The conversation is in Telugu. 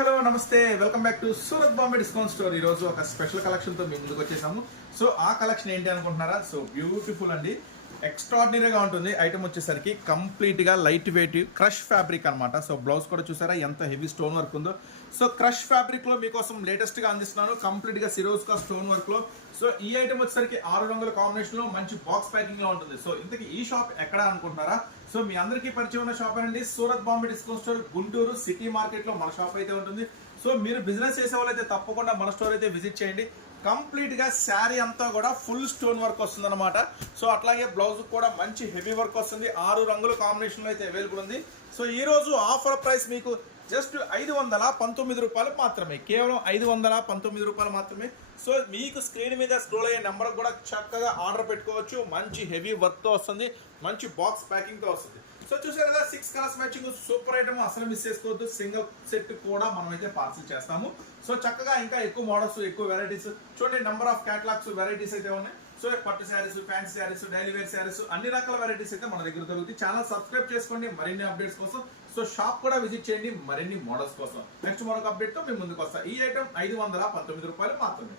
హలో నమస్తే. Welcome back to Surat Bombay discount store. ఈ రోజు ఒక స్పెషల్ కలెక్షన్తో మేము ముందుకు వచ్చేసాము. సో ఆ కలెక్షన్ ఏంటి అనుకుంటున్నారా? సో బ్యూటిఫుల్ అండి. ఎక్స్ట్రాడినరీగా ఉంటుంది. ఐటమ్ వచ్చేసరికి కంప్లీట్గా లైట్ వెయిట్ క్రష్ ఫ్యాబ్రిక్ అన్నమాట. సో బ్లౌజ్ కూడా చూసారా? ఎంత హెవీ స్టోన్ వర్క్ ఉందో. సో క్రష్ ఫ్యాబ్రిక్లో మీకోసం లేటెస్ట్గా అందిస్తున్నాను. కంప్లీట్గా స్టోన్ వర్క్లో సో ఈ ఐటమ్ వచ్చేసరికి ఆరు రంగుల కాంబినేషన్లో మంచి బాక్స్ ప్యాకింగ్లో ఉంటుంది. సో ఇంతకీ ఈ షాప్ ఎక్కడ అనుకుంటున్నారా? సో మీ అందరికీ పరిచయం ఉన్న షాప్ అండి Surat Bombay discount store Guntur city మార్కెట్లో మన షాప్ అయితే ఉంటుంది. సో మీరు బిజినెస్ చేసే వాళ్ళైతే తప్పకుండా మన స్టోర్ అయితే విజిట్ చేయండి. కంప్లీట్గా శారీ అంతా కూడా ఫుల్ స్టోన్ వర్క్ వస్తుంది అనమాట సో అట్లాగే బ్లౌజ్ కూడా మంచి హెవీ వర్క్ వస్తుంది. ఆరు రంగుల కాంబినేషన్లో అయితే అవైలబుల్ ఉంది. సో ఈ రోజు ఆఫర్ ప్రైస్ మీకు జస్ట్ ఐదు వందల పంతొమ్మిది రూపాయలు మాత్రమే. కేవలం ఐదు వందల పంతొమ్మిది రూపాయలు మాత్రమే. సో మీకు స్క్రీన్ మీద స్క్రోల్ అయ్యే నెంబర్ కూడా చక్కగా ఆర్డర్ పెట్టుకోవచ్చు. మంచి హెవీ వర్క్తో వస్తుంది. మంచి బాక్స్ ప్యాకింగ్తో వస్తుంది. సో చూసారు కదా six colours matching super item. అసలు మిస్ చేసుకోవద్దు. సింగిల్ సెట్ కూడా మనం అయితే పార్సిల్ చేస్తాము. సో చక్కగా ఇంకా ఎక్కువ మోడల్స్ ఎక్కువ వెరైటీస్. చూడండి నెంబర్ ఆఫ్ క్యాటలాగ్స్ వెరైటీస్ అయితే ఉన్నాయి. సో పట్టు saris fancy saris daily wear saris అన్ని రకాల వెరైటీస్ అయితే మన దగ్గర దొరుకుతాయి. ఛానల్ సబ్స్క్రైబ్ చేసుకోండి. మరిన్ని అప్డేట్స్ కోసం. సో షాప్ కూడా విజిట్ చేయండి. మరిన్ని మోడల్స్ కోసం. నెక్స్ట్ మరొక అప్డేట్తో మేము ముందుకు వస్తాం. ఈ ఐటమ్ ఐదు వందల పంతొమ్మిది రూపాయలు మాత్రమే.